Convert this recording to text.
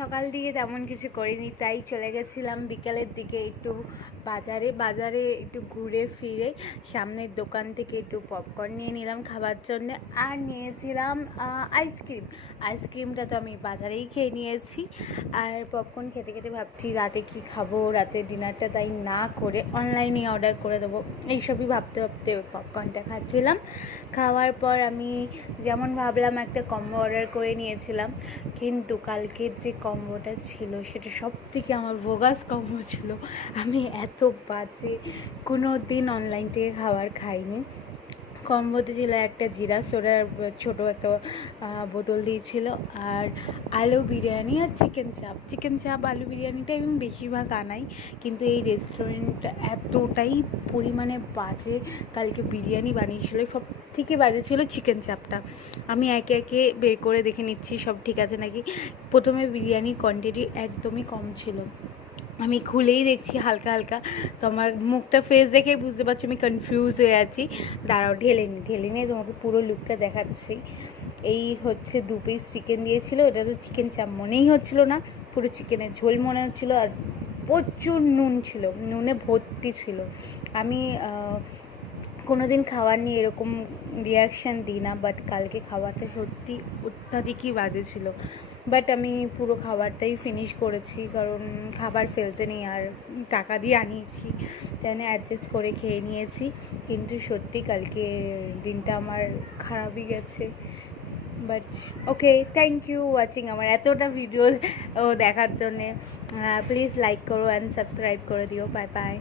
সকাল দিকে তেমন কিছু করিনি, তাই চলে গেছিলাম বিকালের দিকে একটু বাজারে একটু ঘুরে ফিরে সামনের দোকান থেকে একটু পপকর্ন নিয়ে নিলাম খাবার জন্য, আর নিয়েছিলাম আইসক্রিমটা তো আমি বাজারেই খেয়ে নিয়েছি। আর পপকর্ন খেতে খেতে ভাবছি রাতে কি খাবো, রাতে ডিনারটা তাই না করে অনলাইনে অর্ডার করে দেবো, এইসবই ভাবতে ভাবতে পপকর্নটা খাচ্ছিলাম। খাওয়ার পর আমি যেমন ভাবলাম একটা কম্বো অর্ডার করে নিয়েছিলাম, কিন্তু কালকের যে কম্বোটা ছিল সেটা সব থেকে আমার বোগাস কম্বো ছিল। আমি এত বাজে কোনো দিন অনলাইন থেকে খাবার খাইনি। কম্বোতে ছিল একটা জিরা সোডার ছোটো একটা বোতল দিয়েছিল, আর আলু বিরিয়ানি আর চিকেন চাপ আলু বিরিয়ানিটাই আমি বেশিরভাগ আনাই, কিন্তু এই রেস্টুরেন্টটা এতটাই পরিমাণে বাজে। কালকে বিরিয়ানি বানিয়েছিল, সব থেকে বাজে ছিল চিকেন চাপটা। আমি একে একে বের করে দেখে নিচ্ছি সব ঠিক আছে নাকি। প্রথমে বিরিয়ানি কোয়ান্টিটি একদমই কম ছিল, আমি খুলেই দেখছি হালকা হালকা, তো আমার মুখটা ফেস দেখে বুঝতে পারছি আমি কনফিউজ হয়ে আছি। দাঁড়াও ঢেলে নিয়ে তোমাকে পুরো লুকটা দেখাচ্ছি। এই হচ্ছে 2 পিস চিকেন দিয়েছিল, এটা তো চিকেন চাপ মনেই হচ্ছিল না, পুরো চিকেনের ঝোল মনে হচ্ছিলো, আর প্রচুর নুন ছিল, নুনে ভর্তি ছিল। আমি কোনো দিন খাবার নিয়ে এরকম রিয়াকশান দিই না, বাট কালকে খাবারটা সত্যি অত্যাধিকই বাজে ছিল। বাট আমি পুরো খাবারটাই ফিনিশ করেছি, কারণ খাবার ফেলতে নেই, আর টাকা দিয়ে আনিয়েছি, তাই অ্যাডজাস্ট করে খেয়ে নিয়েছি। কিন্তু সত্যি কালকে দিনটা আমার খারাপই গেছে। But okay, thank you watching আমার এতটা ভিডিও দেখার জন্যে। প্লিজ লাইক করো অ্যান্ড সাবস্ক্রাইব করে দিও। Bye by.